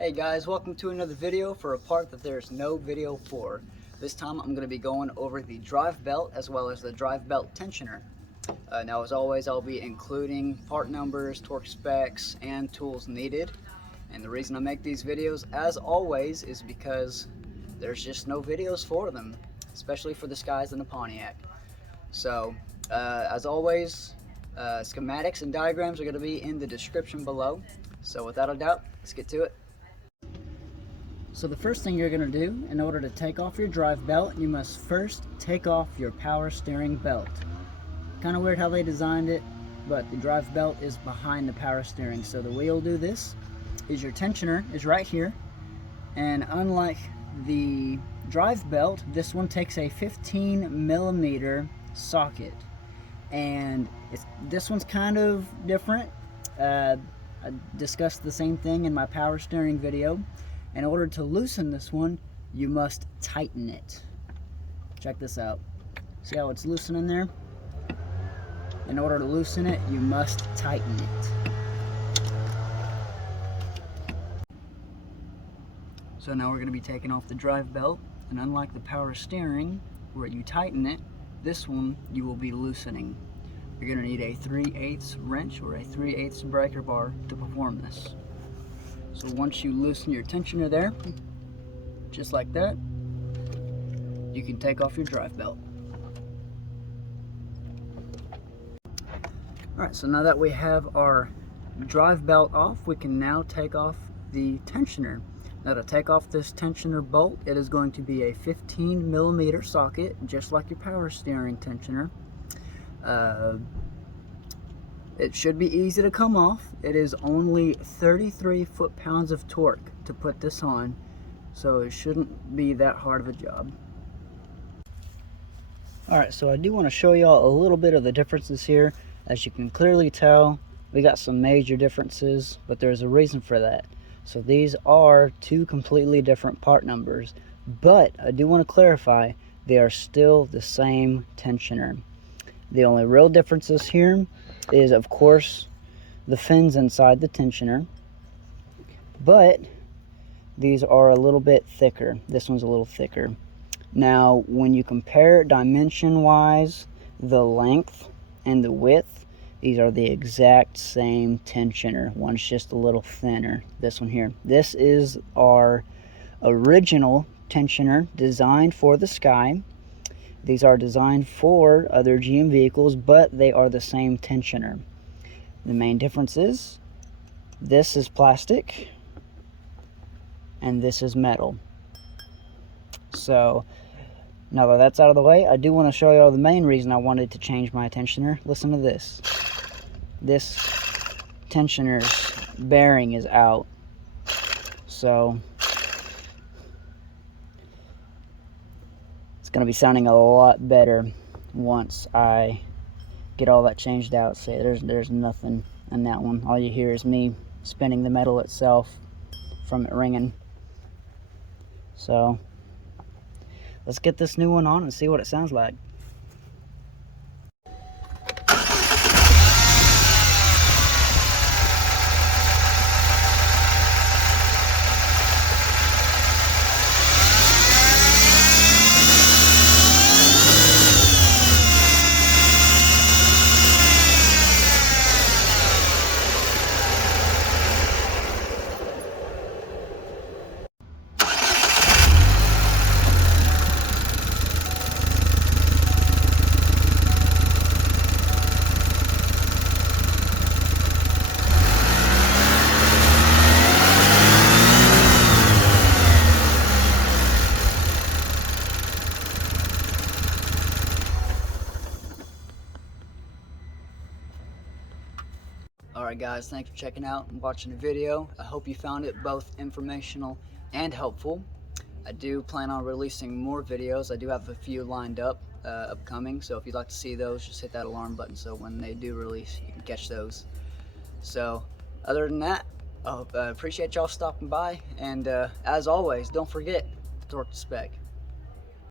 Hey guys, welcome to another video for a part that there's no video for. This time I'm going to be going over the drive belt as well as the drive belt tensioner. Now as always, I'll be including part numbers, torque specs, and tools needed. And the reason I make these videos as always is because there's just no videos for them, especially for this guys in the Pontiac. So as always, schematics and diagrams are going to be in the description below. So without a doubt, let's get to it. So the first thing you're going to do in order to take off your drive belt, you must first take off your power steering belt. Kind of weird how they designed it, but the drive belt is behind the power steering. So the way you'll do this is your tensioner is right here, and unlike the drive belt, this one takes a 15mm socket, and this one's kind of different. I discussed the same thing in my power steering video. In order to loosen this one, you must tighten it. Check this out. See how it's loosening there? In order to loosen it, you must tighten it. So now we're going to be taking off the drive belt, and unlike the power steering, where you tighten it, this one you will be loosening. You're going to need a 3/8 wrench or a 3/8 breaker bar to perform this. So once you loosen your tensioner there, just like that, you can take off your drive belt. Alright, so now that we have our drive belt off, we can now take off the tensioner. Now to take off this tensioner bolt, it is going to be a 15mm socket, just like your power steering tensioner. It should be easy to come off. It is only 33 foot-pounds of torque to put this on, so it shouldn't be that hard of a job. Alright, so I do want to show y'all a little bit of the differences here. As you can clearly tell, we got some major differences, but there's a reason for that. So these are two completely different part numbers, but I do want to clarify, they are still the same tensioner. The only real differences here is, of course, the fins inside the tensioner, but these are a little bit thicker. This one's a little thicker. Now, when you compare dimension-wise, the length and the width, these are the exact same tensioner. One's just a little thinner. This one here. This is our original tensioner designed for the Sky. These are designed for other GM vehicles, but they are the same tensioner. The main difference is this is plastic and this is metal. So now that that's out of the way, I do want to show you all the main reason I wanted to change my tensioner. Listen to this. This tensioner's bearing is out. So it's going to be sounding a lot better once I get all that changed out. See, there's nothing in that one. All you hear is me spinning the metal itself from it ringing. So let's get this new one on and see what it sounds like. Alright guys, thanks for checking out and watching the video. I hope you found it both informational and helpful. I do plan on releasing more videos. I do have a few lined up upcoming, so if you'd like to see those, just hit that alarm button so when they do release, you can catch those. So other than that, I appreciate y'all stopping by, and as always, don't forget, torque to spec.